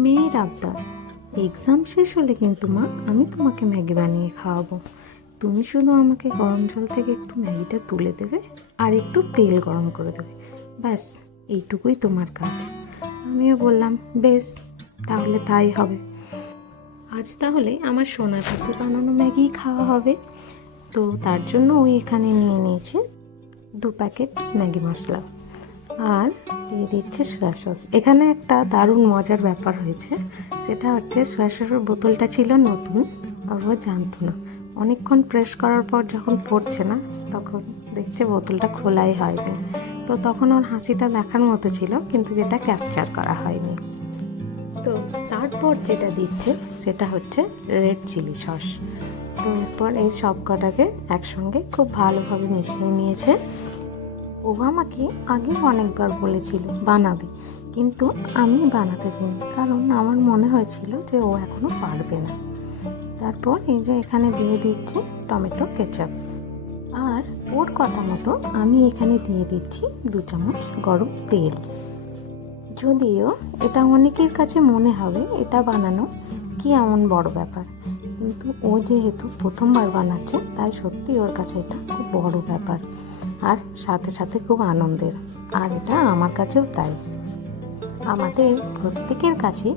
মেয়ের আবদার, এক্সাম শেষ হলে কিন্তু মা আমি তোমাকে ম্যাগি বানিয়ে খাওয়াবো। তুমি শুধু আমাকে গরম জল থেকে একটু ম্যাগিটা তুলে দেবে আর একটু তেল গরম করে দেবে, ব্যাস এইটুকুই তোমার কাজ। আমিও বললাম বেশ, তাহলে তাই হবে। আজ তাহলে আমার সোনার হাতে বানানো ম্যাগি খাওয়া হবে। তো তার জন্য ওই এখানে নিয়ে নিয়েছে 2 প্যাকেট ম্যাগি মশলা আর দিয়ে দিচ্ছে সয়া সস। এখানে একটা দারুণ মজার ব্যাপার হয়েছে, সেটা হচ্ছে সয়া সসের বোতলটা ছিল নতুন আর ও জানতো না। অনেকক্ষণ প্রেস করার পর যখন পড়ছে না তখন দেখছে বোতলটা খোলাই হয়নি। তো তখন ওর হাসিটা দেখার মতো ছিল, কিন্তু যেটা ক্যাপচার করা হয়নি। তো তারপর যেটা দিচ্ছে সেটা হচ্ছে রেড চিলি সস। তো এরপর এই সব কটাকে একসঙ্গে খুব ভালোভাবে মিশিয়ে নিয়েছে। ও আমাকে আগে অনেকবার বলেছিল বানাবে, কিন্তু আমি বানাতে দিইনি, কারণ আমার মনে হয়েছিল যে ও এখনো পারবে না। তারপর এই যে এখানে দিয়ে দিচ্ছে টমেটো কেচাপ, আর ওর কথা মতো আমি এখানে দিয়ে দিচ্ছি 2 চামচ গরম তেল। যদিও এটা অনেকের কাছে মনে হবে এটা বানানো কি এমন বড় ব্যাপার, কিন্তু ও যেহেতু প্রথমবার বানাচ্ছে তাই সত্যি ওর কাছে এটা খুব বড় ব্যাপার, আর সাথে সাথে খুব আনন্দের। আর এটা আমার কাছেও তাই। আমাদের প্রত্যেকের কাছে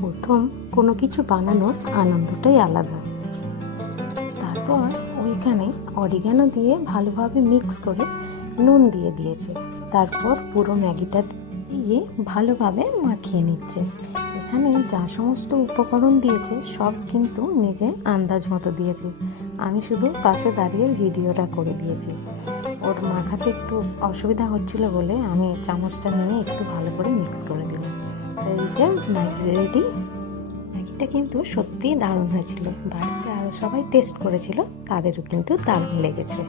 প্রথম কোনো কিছু বানানোর আনন্দটাই আলাদা। তারপর ওইখানে অরিগানো দিয়ে ভালোভাবে মিক্স করে নুন দিয়ে দিয়েছে। তারপর পুরো ম্যাগিটা দিয়ে ভালোভাবে মাখিয়ে নিচ্ছে। এখানে যা সমস্ত উপকরণ দিয়েছে সব কিন্তু নিজে আন্দাজ মতো দিয়েছে, আমি শুধু পাশে দাঁড়িয়ে ভিডিওটা করে দিয়েছি। ওর মাখাতে একটু অসুবিধা হচ্ছিল বলে আমি চামচটা নিয়ে একটু ভালো করে মিক্স করে দিলাম। তো এই যে ম্যাগি রেডি। ম্যাগিটা কিন্তু সত্যিই দারুণ হয়েছিল। বাড়িতে আরও সবাই টেস্ট করেছিল, তাদেরও কিন্তু দারুণ লেগেছে।